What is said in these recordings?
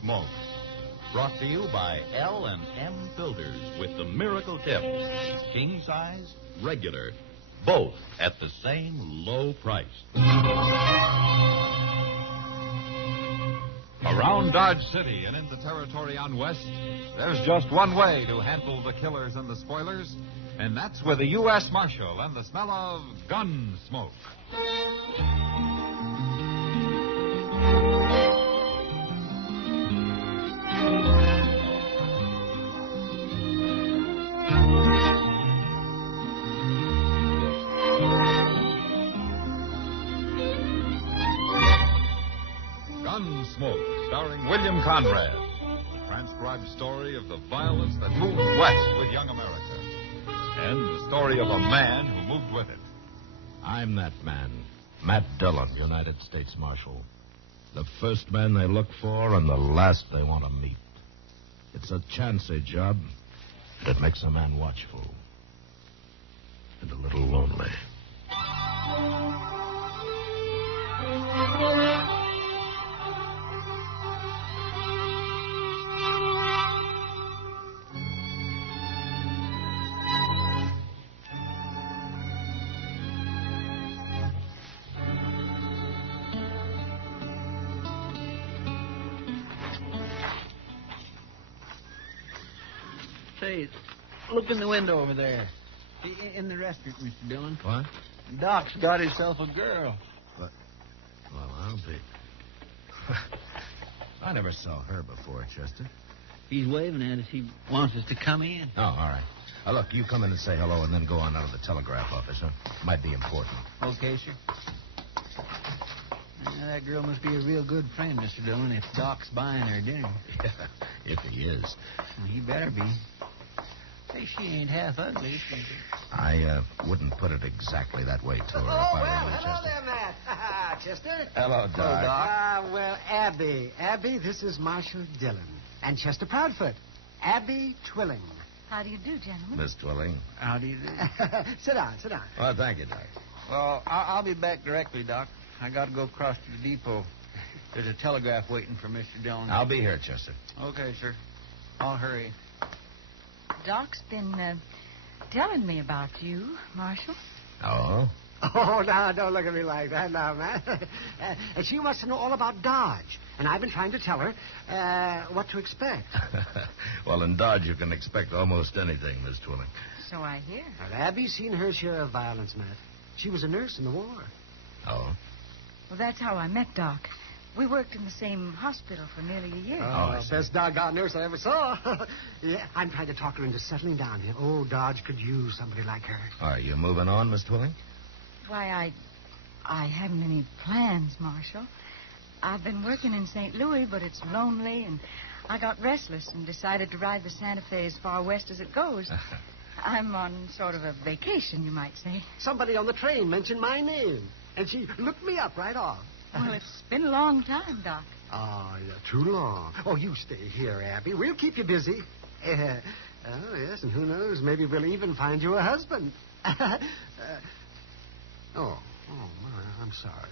Smokes. Brought to you by L&M Builders with the Miracle Tip. King size, regular, both at the same low price. Around Dodge City and in the territory on West, there's just one way to handle the killers and the spoilers, and that's with a U.S. Marshal and the smell of gun smoke. Gunsmoke, starring William Conrad. The transcribed story of the violence that moved west with young America. And the story of a man who moved with it. I'm that man, Matt Dillon, United States Marshal. The first man they look for and the last they want to meet. It's a chancy job, but it makes a man watchful. And a little lonely. Say, look in the window over there. In the restaurant, Mr. Dillon. What? Doc's got himself a girl. What? Well, I'll be. I never saw her before, Chester. He's waving at us. He wants us to come in. Oh, all right. Look, you come in and say hello and then go on out of the telegraph office, huh? Might be important. Okay, sir. That girl must be a real good friend, Mr. Dillon, if Doc's buying her dinner. Yeah, if he is. Well, he better be. Hey, she ain't half ugly, is she? I wouldn't put it exactly that way to her. Hello there, Matt. Chester. Hello, Doc. Well, Abby, this is Marshal Dillon. And Chester Proudfoot. Abby Twilling. How do you do, gentlemen? Miss Twilling. How do you do? Sit down. Well, thank you, Doc. Well, I'll be back directly, Doc. I got to go across to the depot. There's a telegraph waiting for Mr. Dillon. I'll be here, Chester. Okay, sir. I'll hurry. Doc's been telling me about you, Marshal. Oh? Oh, now, don't look at me like that now, Matt. She wants to know all about Dodge. And I've been trying to tell her what to expect. Well, in Dodge, you can expect almost anything, Miss Twilling. So I hear. Well, Abby's seen her share of violence, Matt. She was a nurse in the war. Oh? Well, that's how I met Doc. We worked in the same hospital for nearly a year. I see. Best doggone nurse I ever saw. Yeah, I'm trying to talk her into settling down here. Oh, Dodge could use somebody like her. Are you moving on, Miss Twilling? Why, I haven't any plans, Marshal. I've been working in St. Louis, but it's lonely, and I got restless and decided to ride the Santa Fe as far west as it goes. I'm on sort of a vacation, you might say. Somebody on the train mentioned my name, and she looked me up right off. Well, it's been a long time, Doc. Oh, yeah, too long. Oh, you stay here, Abby. We'll keep you busy. Oh, yes, and who knows, maybe we'll even find you a husband. My, I'm sorry.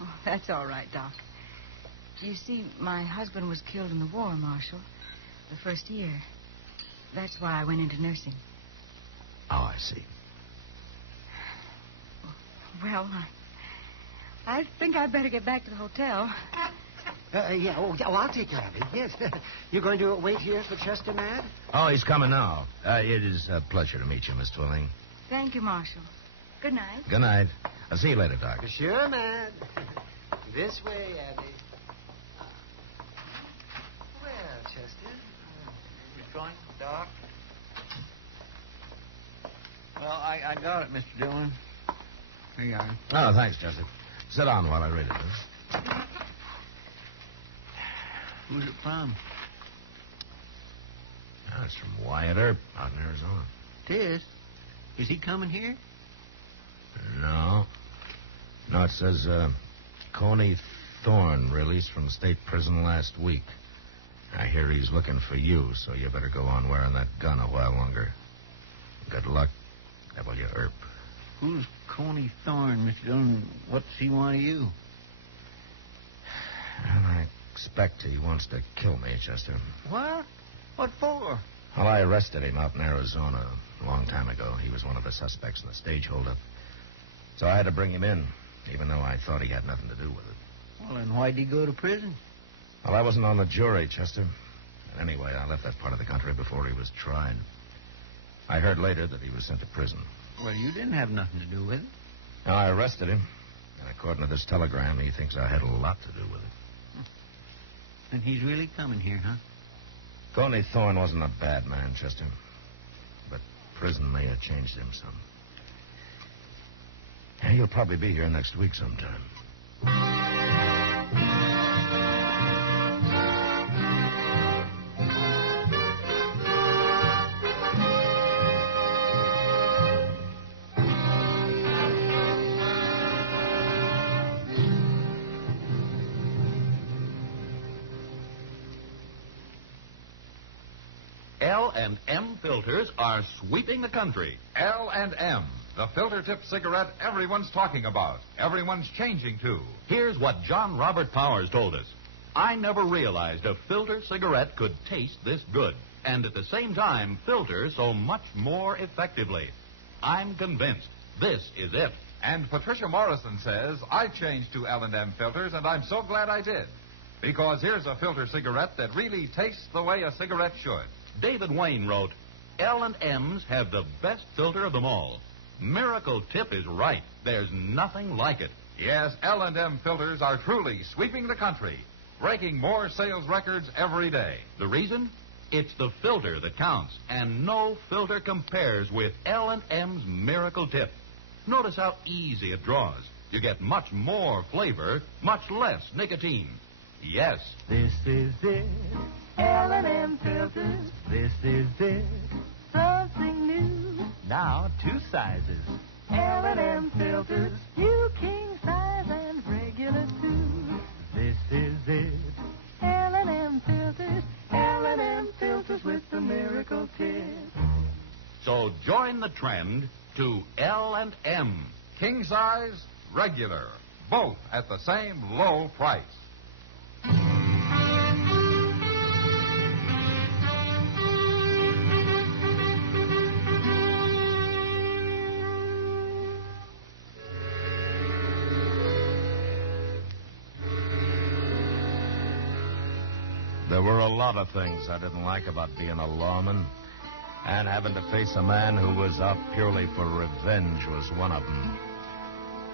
Oh, that's all right, Doc. You see, my husband was killed in the war, Marshal, the first year. That's why I went into nursing. Oh, I see. Well, I think I'd better get back to the hotel. I'll take you, Abby. Yes. You're going to wait here for Chester, Mad? Oh, he's coming now. It is a pleasure to meet you, Miss Twilling. Thank you, Marshal. Good night. Good night. I'll see you later, Doc. Sure, Mad. This way, Abby. Well, Chester. Your joint, Doc? Well, I got it, Mr. Dillon. Here you are. Oh, thanks, Chester. Sit down while I read it. Huh? Who's it from? Oh, it's from Wyatt Earp out in Arizona. Tis. Is he coming here? No. No, it says, Coney Thorne released from state prison last week. I hear he's looking for you, so you better go on wearing that gun a while longer. Good luck, W. Earp. Who's Coney Thorne, Mr. Dillon? What's he want of you? Well, I expect he wants to kill me, Chester. What? What for? Well, I arrested him out in Arizona a long time ago. He was one of the suspects in the stage holdup. So I had to bring him in, even though I thought he had nothing to do with it. Well, then why'd he go to prison? Well, I wasn't on the jury, Chester. And anyway, I left that part of the country before he was tried. I heard later that he was sent to prison. Well, you didn't have nothing to do with it. Now, I arrested him. And according to this telegram, he thinks I had a lot to do with it. And he's really coming here, huh? Coney Thorne wasn't a bad man, Chester. But prison may have changed him some. Yeah, he'll probably be here next week sometime. L&M filters are sweeping the country. L&M, the filter tip cigarette everyone's talking about. Everyone's changing to. Here's what John Robert Powers told us. I never realized a filter cigarette could taste this good, and at the same time filter so much more effectively. I'm convinced this is it. And Patricia Morrison says, I changed to L&M filters, and I'm so glad I did. Because here's a filter cigarette that really tastes the way a cigarette should. David Wayne wrote, L&M's have the best filter of them all. Miracle Tip is right. There's nothing like it. Yes, L&M filters are truly sweeping the country, breaking more sales records every day. The reason? It's the filter that counts, and no filter compares with L&M's Miracle Tip. Notice how easy it draws. You get much more flavor, much less nicotine. Yes. This is it, L&M filters. This is it, something new. Now 2 sizes. L&M filters, new king size and regular too. This is it, L&M filters. L&M filters with the Miracle Tip. So join the trend to L&M. King size, regular, both at the same low price. There were a lot of things I didn't like about being a lawman. And having to face a man who was out purely for revenge was one of them.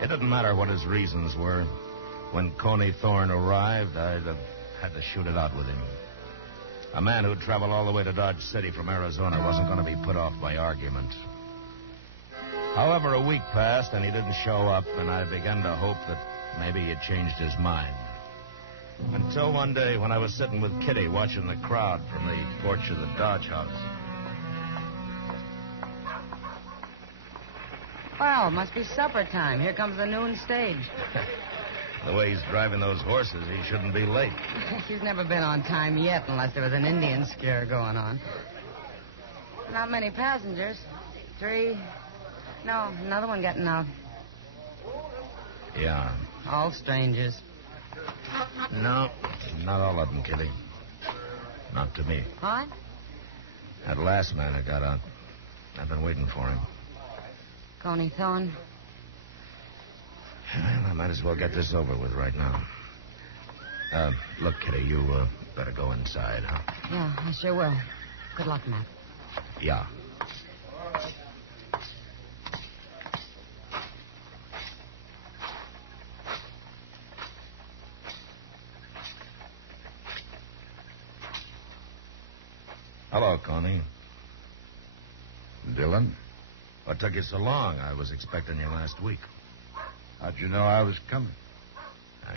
It didn't matter what his reasons were. When Coney Thorne arrived, I'd have had to shoot it out with him. A man who'd traveled all the way to Dodge City from Arizona wasn't going to be put off by argument. However, a week passed and he didn't show up, and I began to hope that maybe he'd changed his mind. Until one day when I was sitting with Kitty watching the crowd from the porch of the Dodge house. Well, it must be supper time. Here comes the noon stage. The way he's driving those horses, he shouldn't be late. He's never been on time yet unless there was an Indian scare going on. Not many passengers. 3. No, another one getting out. Yeah. All strangers. No, not all of them, Kitty. Not to me. What? That last man who got out. I've been waiting for him. Coney Thorne? Well, I might as well get this over with right now. Look, Kitty, you better go inside, huh? Yeah, I sure will. Good luck, Matt. Yeah. Hello, Coney. Dillon? What took you so long? I was expecting you last week. How'd you know I was coming?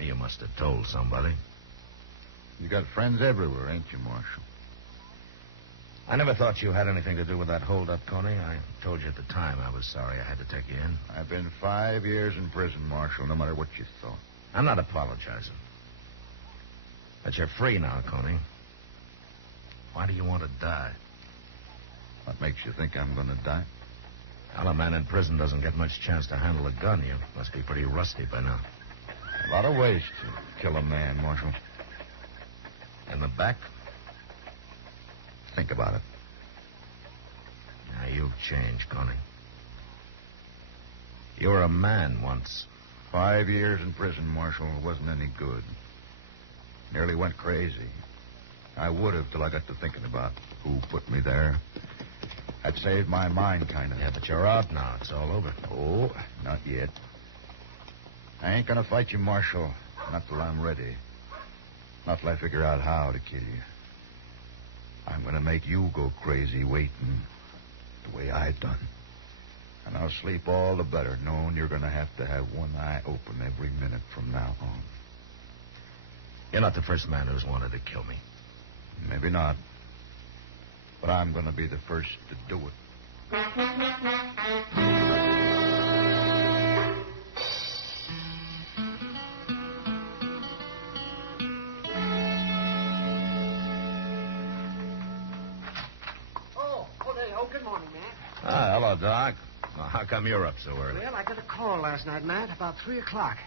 You must have told somebody. You got friends everywhere, ain't you, Marshal? I never thought you had anything to do with that holdup, Coney. I told you at the time I was sorry I had to take you in. I've been 5 years in prison, Marshal, no matter what you thought. I'm not apologizing. But you're free now, Coney. Why do you want to die? What makes you think I'm going to die? Well, a man in prison doesn't get much chance to handle a gun. You must be pretty rusty by now. A lot of ways to kill a man, Marshal. In the back? Think about it. Now, you've changed, Coney. You were a man once. 5 years in prison, Marshal, wasn't any good. Nearly went crazy. I would have till I got to thinking about who put me there. That saved my mind, kind of. Yeah, but you're out now. It's all over. Oh, not yet. I ain't gonna fight you, Marshal. Not till I'm ready. Not till I figure out how to kill you. I'm gonna make you go crazy waiting the way I done. And I'll sleep all the better knowing you're gonna have one eye open every minute from now on. You're not the first man who's wanted to kill me. Maybe not. But I'm gonna be the first to do it. Oh, good morning, Matt. Ah, hello, Doc. Well, how come you're up so early? Well, I got a call last night, Matt, about 3 o'clock.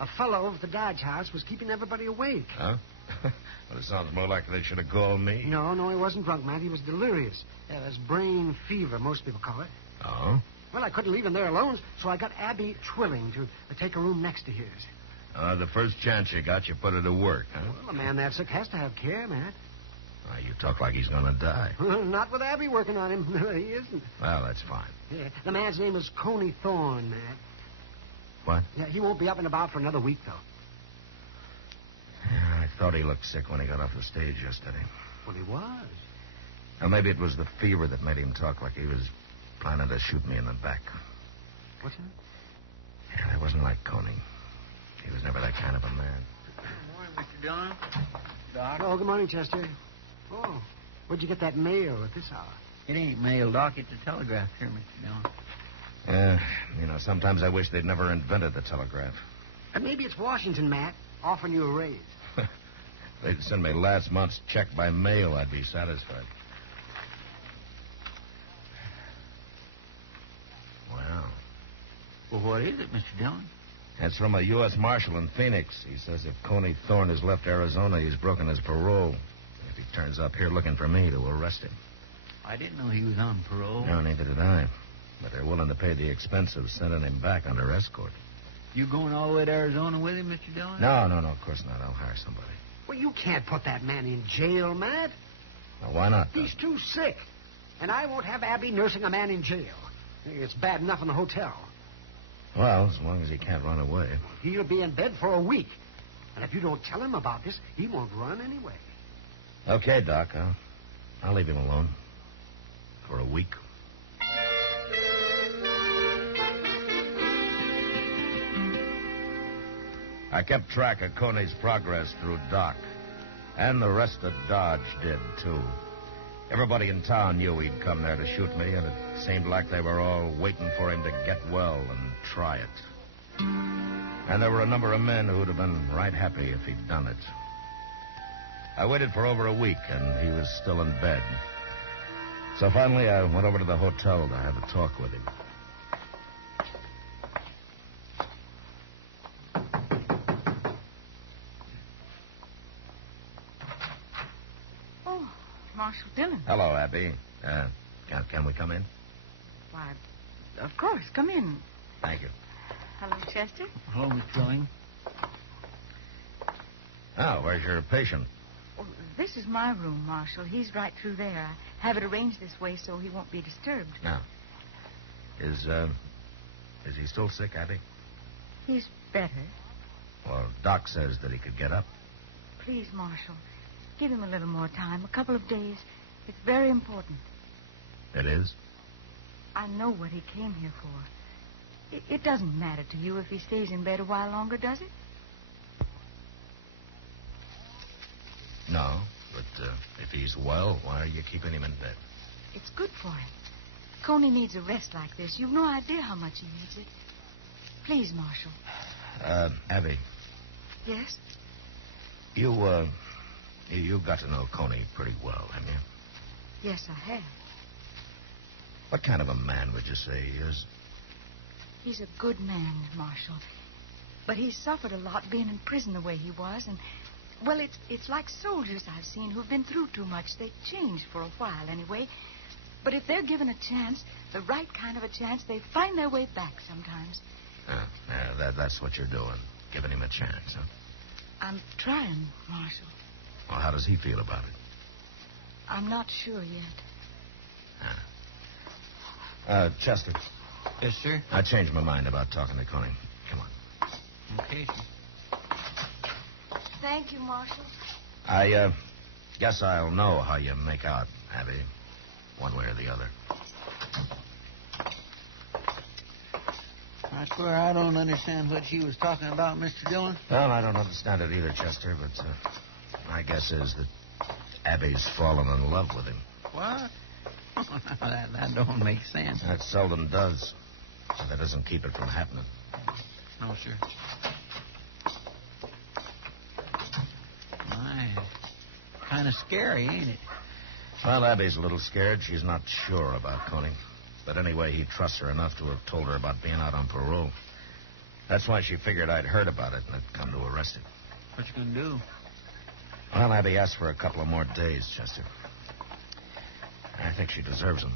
A fellow over at the Dodge House was keeping everybody awake. Huh? Well, it sounds more like they should have called me. No, he wasn't drunk, Matt. He was delirious. Yeah, that's brain fever, most people call it. Oh? Well, I couldn't leave him there alone, so I got Abby Twilling to take a room next to his. The first chance you got, you put her to work, huh? Well, a man that sick has to have care, Matt. You talk like he's going to die. Not with Abby working on him. He isn't. Well, that's fine. Yeah, the man's name is Coney Thorne, Matt. What? Yeah, he won't be up and about for another week, though. Yeah, I thought he looked sick when he got off the stage yesterday. Well, he was. Or maybe it was the fever that made him talk like he was planning to shoot me in the back. What's that? Yeah, that wasn't like Coney. He was never that kind of a man. Good morning, Mr. Dillon. Doc. Oh, good morning, Chester. Oh, where'd you get that mail at this hour? It ain't mail, Doc. It's a telegraph here, Mr. Dillon. Sometimes I wish they'd never invented the telegraph. And maybe it's Washington, Matt, offering you a raise. If they'd send me last month's check by mail, I'd be satisfied. Wow. Well, what is it, Mr. Dillon? That's from a U.S. Marshal in Phoenix. He says if Coney Thorne has left Arizona, he's broken his parole. If he turns up here looking for me, to arrest him. I didn't know he was on parole. No, neither did I. But they're willing to pay the expense of sending him back under escort. You going all the way to Arizona with him, Mr. Dillon? No, of course not. I'll hire somebody. Well, you can't put that man in jail, Matt. Well, why not? He's too sick. And I won't have Abby nursing a man in jail. It's bad enough in the hotel. Well, as long as he can't run away. He'll be in bed for a week. And if you don't tell him about this, he won't run anyway. Okay, Doc. I'll leave him alone. For a week. I kept track of Coney's progress through Doc. And the rest of Dodge did, too. Everybody in town knew he'd come there to shoot me, and it seemed like they were all waiting for him to get well and try it. And there were a number of men who'd have been right happy if he'd done it. I waited for over a week, and he was still in bed. So finally, I went over to the hotel to have a talk with him. Oh, Marshal Dillon. Hello, Abby. Can we come in? Why, of course. Come in. Thank you. Hello, Chester. Hello, Miss Trilling. Oh, where's your patient? Oh, this is my room, Marshal. He's right through there. I have it arranged this way so he won't be disturbed. Now, is he still sick, Abby? He's better. Well, Doc says that he could get up. Please, Marshal, give him a little more time, a couple of days. It's very important. It is? I know what he came here for. It doesn't matter to you if he stays in bed a while longer, does it? No, but if he's well, why are you keeping him in bed? It's good for him. Coney needs a rest like this. You've no idea how much he needs it. Please, Marshal. Abby. Yes? You got to know Coney pretty well, haven't you? Yes, I have. What kind of a man would you say he is? He's a good man, Marshal. But he's suffered a lot being in prison the way he was, and Well, it's like soldiers I've seen who've been through too much. They change for a while, anyway. But if they're given a chance, the right kind of a chance, they find their way back sometimes. That's what you're doing. Giving him a chance, huh? I'm trying, Marshal. Well, how does he feel about it? I'm not sure yet. Chester. Yes, sir. I changed my mind about talking to Coney. Come on. Okay. Thank you, Marshal. I guess I'll know how you make out, Abby. One way or the other. I swear I don't understand what she was talking about, Mr. Dillon. Well, I don't understand it either, Chester, but my guess is that Abby's fallen in love with him. What? that don't make sense. That seldom does. But that doesn't keep it from happening. No, sir. My, kind of scary, ain't it? Well, Abby's a little scared. She's not sure about Coney. But anyway, he trusts her enough to have told her about being out on parole. That's why she figured I'd heard about it and had come to arrest him. What you gonna do? Well, Abby asked for a couple of more days, Chester. I think she deserves them.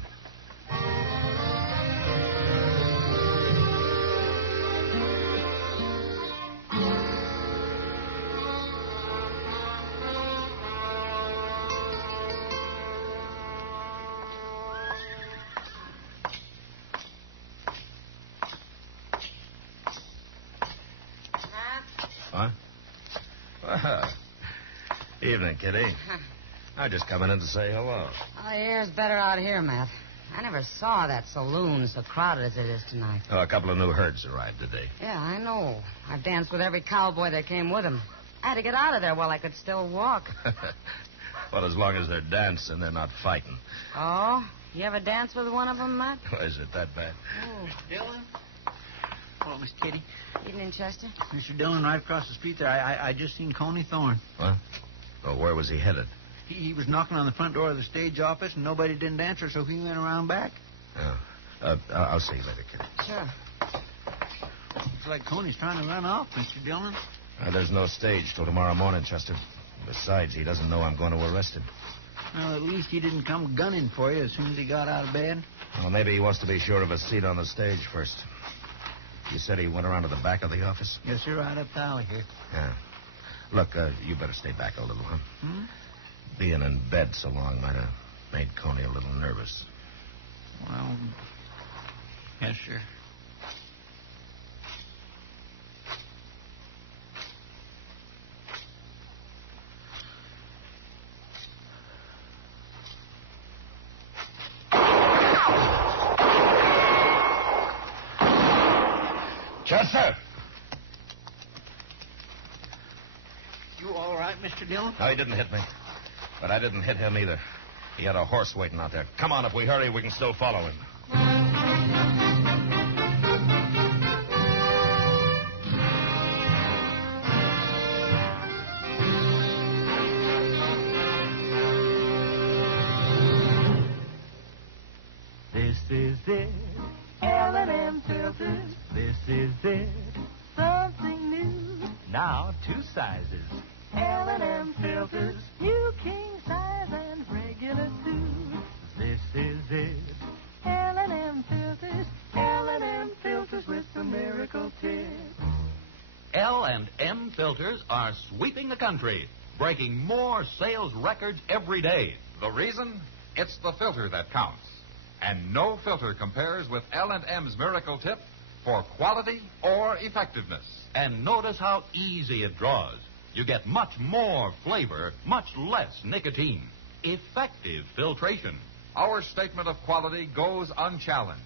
What? Well, evening, Kitty. I'm just coming in to say hello. Oh, the air's better out here, Matt. I never saw that saloon so crowded as it is tonight. Oh, a couple of new herds arrived today. Yeah, I know. I've danced with every cowboy that came with him. I had to get out of there while I could still walk. Well, as long as they're dancing, they're not fighting. Oh? You ever dance with one of them, Matt? Is it that bad? Oh. Dillon? Hello, Miss Kitty. Evening, Chester. Mr. Dillon, right across the street there. I just seen Coney Thorne. What? Oh, where was he headed? He was knocking on the front door of the stage office, and nobody didn't answer, so he went around back. Oh. I'll see you later, Kitty. Sure. Looks like Coney's trying to run off, Mr. Dillon. There's no stage till tomorrow morning, Chester. Besides, he doesn't know I'm going to arrest him. Well, at least he didn't come gunning for you as soon as he got out of bed. Well, maybe he wants to be sure of a seat on the stage first. You said he went around to the back of the office? Yes, sir, right up the alley here. Yeah. Look, you better stay back a little, huh? Hmm? Being in bed so long might have made Coney a little nervous. Well, yes, sir. Chester! You all right, Mr. Dillon? No, he didn't hit me. But I didn't hit him either. He had a horse waiting out there. Come on, if we hurry, we can still follow him. This is it, L&M filters. This is it, something new. Now 2 sizes. L&M filters, new king size and regular too. This is it, L&M filters. L&M filters with the miracle tip. L&M filters are sweeping the country, breaking more sales records every day. The reason? It's the filter that counts. And no filter compares with L&M's Miracle Tip for quality or effectiveness. And notice how easy it draws. You get much more flavor, much less nicotine. Effective filtration. Our statement of quality goes unchallenged.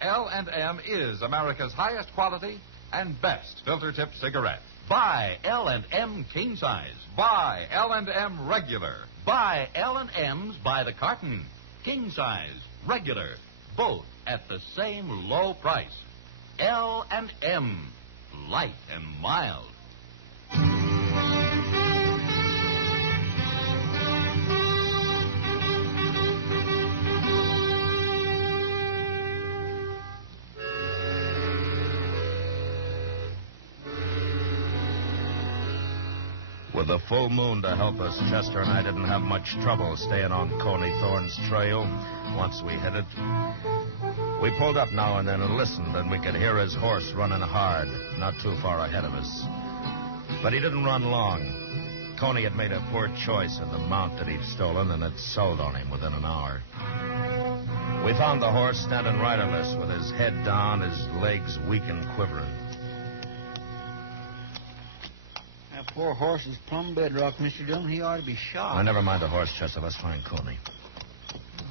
L&M is America's highest quality and best filter tip cigarette. Buy L&M King Size. Buy L&M Regular. Buy L&M's by the carton. King Size, regular, both at the same low price. L&M, light and mild. With the full moon to help us, Chester and I didn't have much trouble staying on Coney Thorne's trail once we hit it. We pulled up now and then and listened, and we could hear his horse running hard, not too far ahead of us. But he didn't run long. Coney had made a poor choice in the mount that he'd stolen, and had sold on him within an hour. We found the horse standing riderless with his head down, his legs weak and quivering. That poor horse is plumb bedrock, Mr. Dillon. He ought to be shot. Well, never mind the horse, Chester. Let's find Coney.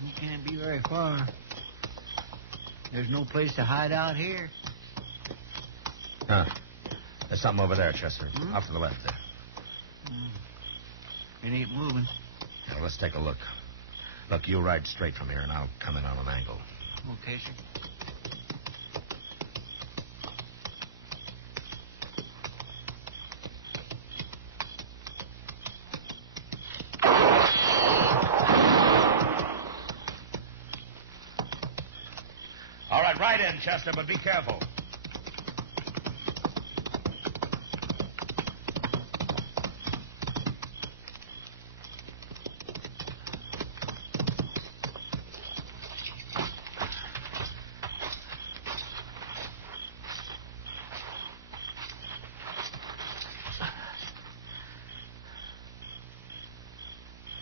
He can't be very far. There's no place to hide out here. Huh. There's something over there, Chester. Off to the left there. It ain't moving. Yeah, let's take a look. Look, you ride straight from here, and I'll come in on an angle. Okay, sir. All right, ride in, Chester, but be careful.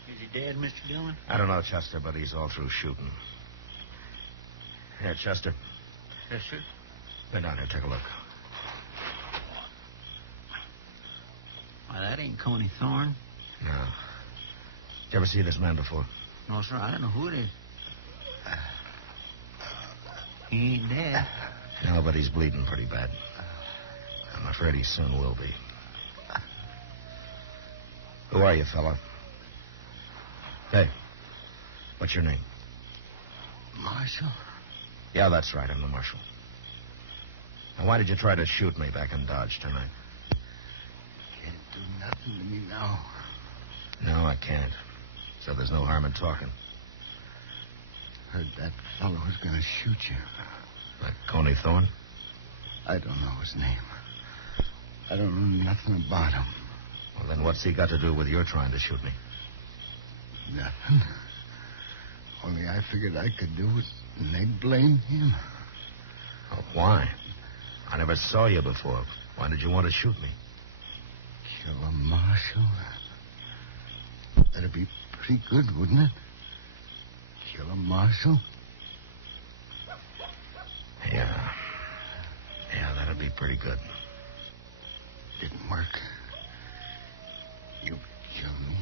Is he dead, Mr. Dillon? I don't know, Chester, but he's all through shooting. Here, Chester. Yes, sir. Bend down here, take a look. Why, that ain't Coney Thorne. No. Did you ever see this man before? No, sir, I don't know who it is. He ain't dead. No, but he's bleeding pretty bad. I'm afraid he soon will be. Who are you, fella? Hey, what's your name? Marshal? Yeah, that's right. I'm the marshal. Now, why did you try to shoot me back in Dodge tonight? Can't do nothing to me now. No, I can't. So there's no harm in talking. Heard that fellow was going to shoot you. Like Coney Thorne? I don't know his name. I don't know nothing about him. Well, then what's he got to do with your trying to shoot me? Nothing. Only I figured I could do it, and they'd blame him. Oh, why? I never saw you before. Why did you want to shoot me? Kill a marshal? That'd be pretty good, wouldn't it? Kill a marshal? Yeah. Yeah, that'd be pretty good. Didn't work. You killed me.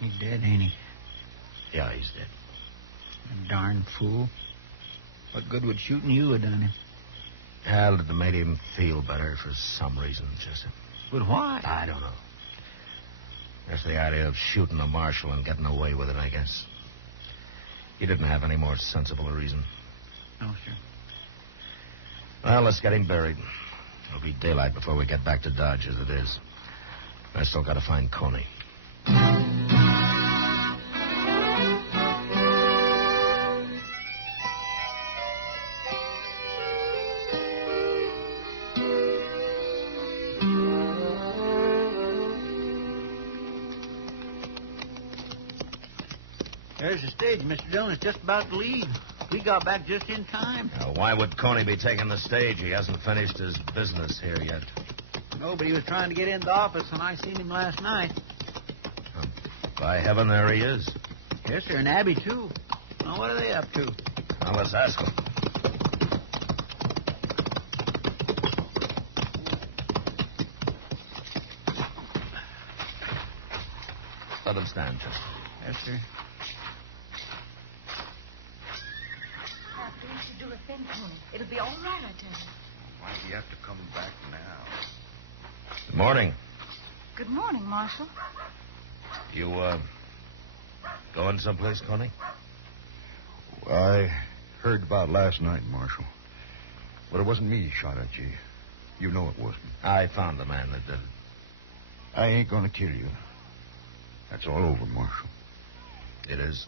He's dead, ain't he? Yeah, he's dead. A darn fool. What good would shooting you have done him? Hell, it made him feel better for some reason, Chester. But why? I don't know. Just the idea of shooting a marshal and getting away with it, I guess. He didn't have any more sensible a reason. No, sir. Well, let's get him buried. It'll be daylight before we get back to Dodge as it is. I still got to find Coney. There's the stage, Mr. Dillon. It's just about to leave. We got back just in time. Now, why would Coney be taking the stage? He hasn't finished his business here yet. No, but he was trying to get into the office when I seen him last night. By heaven, there he is. Yes, sir, and Abby, too. Now, what are they up to? Now, let's ask him. Let him stand, Chester. Yes, sir. Now, please, you do a thing, Coney. It'll be all right, I tell you. Why do you have to come back now? Good morning. Good morning, Marshal. You, going someplace, Coney? I heard about last night, Marshal. But it wasn't me shot at you. You know it wasn't. I found the man that did it. I ain't gonna kill you. That's all over, Marshal. It is.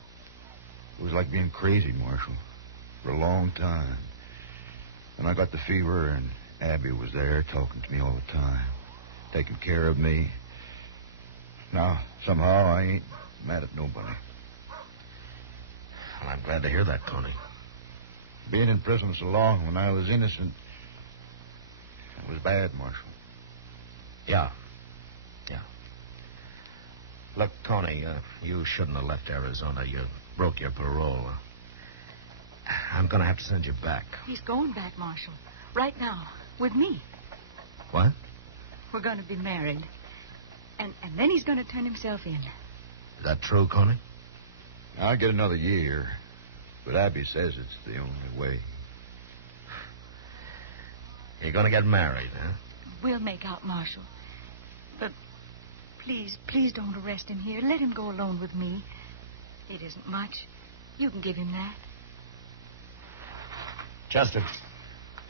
It was like being crazy, Marshal, for a long time. And I got the fever, and Abby was there talking to me all the time, taking care of me. Now, somehow, I ain't mad at nobody. Well, I'm glad to hear that, Coney. Being in prison so long when I was innocent, it was bad, Marshal. Yeah. Look, Coney, you shouldn't have left Arizona. You broke your parole. I'm going to have to send you back. He's going back, Marshal. Right now. With me. What? We're going to be married. And then he's going to turn himself in. Is that true, Coney? I'll get another year, but Abby says it's the only way. You're going to get married, huh? We'll make out, Marshal. But please don't arrest him here. Let him go alone with me. It isn't much. You can give him that. Chester,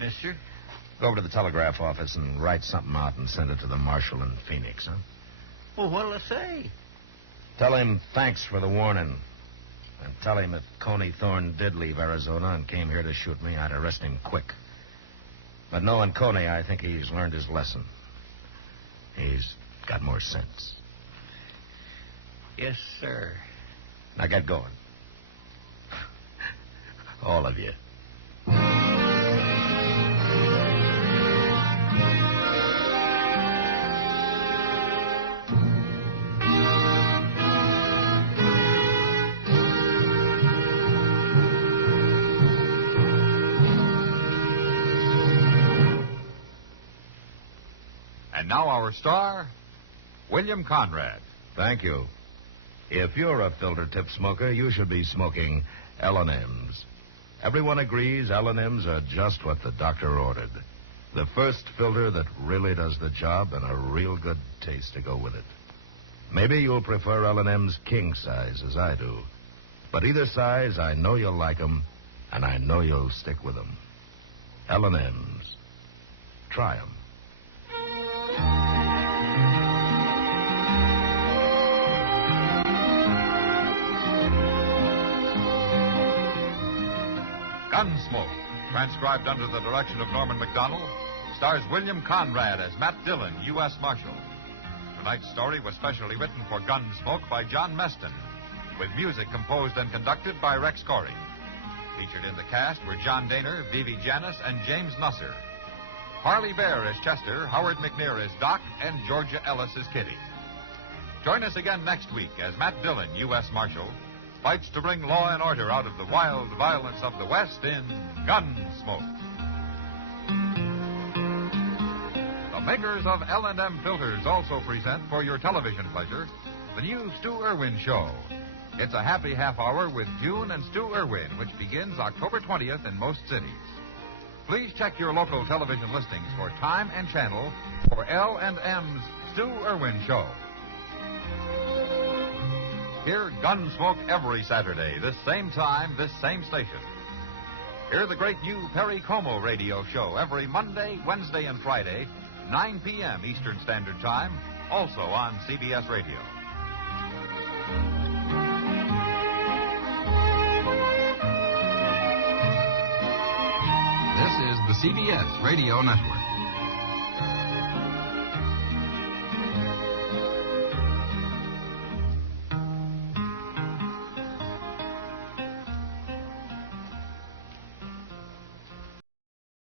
Yes, sir? go over to the telegraph office and write something out and send it to the marshal in Phoenix, huh? Well, what'll I say? Tell him thanks for the warning. And tell him if Coney Thorne did leave Arizona and came here to shoot me, I'd arrest him quick. But knowing Coney, I think he's learned his lesson. He's got more sense. Yes, sir. Now get going. All of you. And now our star, William Conrad. Thank you. If you're a filter tip smoker, you should be smoking L&M's. Everyone agrees L&M's are just what the doctor ordered. The first filter that really does the job and a real good taste to go with it. Maybe you'll prefer L&M's king size as I do. But either size, I know you'll like 'em, and I know you'll stick with 'em. L&M's. Try 'em. Gunsmoke, transcribed under the direction of Norman McDonald, stars William Conrad as Matt Dillon, U.S. Marshal. Tonight's story was specially written for Gunsmoke by John Meston, with music composed and conducted by Rex Corey. Featured in the cast were John Daner, Vivi Janis, and James Nusser. Harley Bear as Chester, Howard McNear as Doc, and Georgia Ellis as Kitty. Join us again next week as Matt Dillon, U.S. Marshal, fights to bring law and order out of the wild violence of the West in Gunsmoke. The makers of L&M filters also present for your television pleasure the new Stu Irwin Show. It's a happy half hour with June and Stu Irwin, which begins October 20th in most cities. Please check your local television listings for time and channel for L&M's Stu Irwin Show. Hear Gunsmoke every Saturday, this same time, this same station. Hear the great new Perry Como radio show every Monday, Wednesday, and Friday, 9 p.m. Eastern Standard Time, also on CBS Radio. This is the CBS Radio Network.